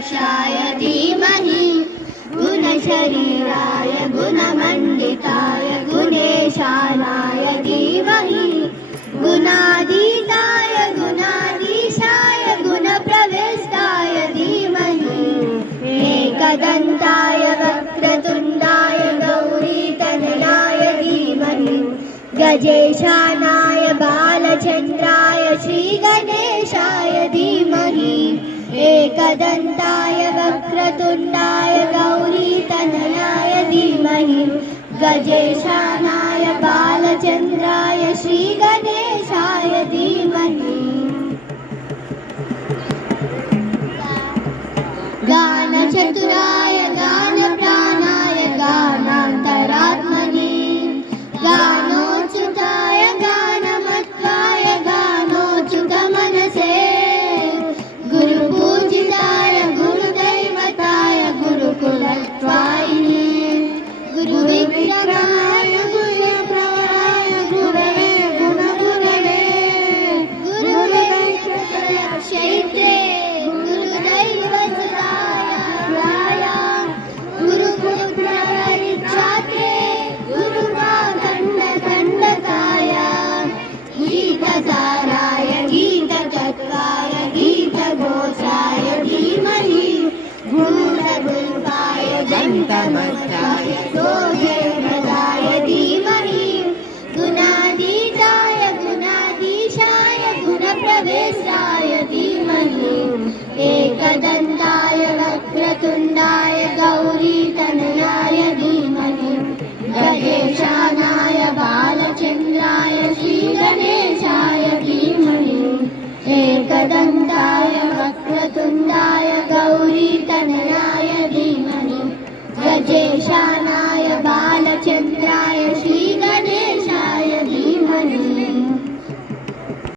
गुणप्रत्यक्षाय धीमहि गुणशरीराय गुणमण्डिताय गुणेशानाय धीमहि गुणातीताय गुणाधीशाय गुणप्रविष्टाय धीमहि एकदन्ताय वक्रतुण्डाय गौरीतनयाय धीमहि गजेशानाय बालचन्द्राय श्रीगणेशाय धीमहि एकदन्ताय वक्रतुण्डाय गौरीतनयाय धीमहि गजेशानाय बालचन्द्राय श्रीगणेशाय धीमहि गानचतुराय गानप्राणाय गानान्तरात्मने गानोच्युताय गानमत्वाय गानोच्युतमनसे गुरुपूजिताय गुरुदैवताय गुरुकुलत्वायिने गुरुविग्रहाय गुरुप्रवराय गुरवे गुणगुरवे गुरुदैवक्षैत्रे गुरुदैवसुताय गुरुपुत्रपरिच्छात्रे गुरुवाखण्डदण्डकाय गीतसाराय गीततत्त्वाय गीतघोषाय धीमहि भूतगुल्पाय जन्तमत्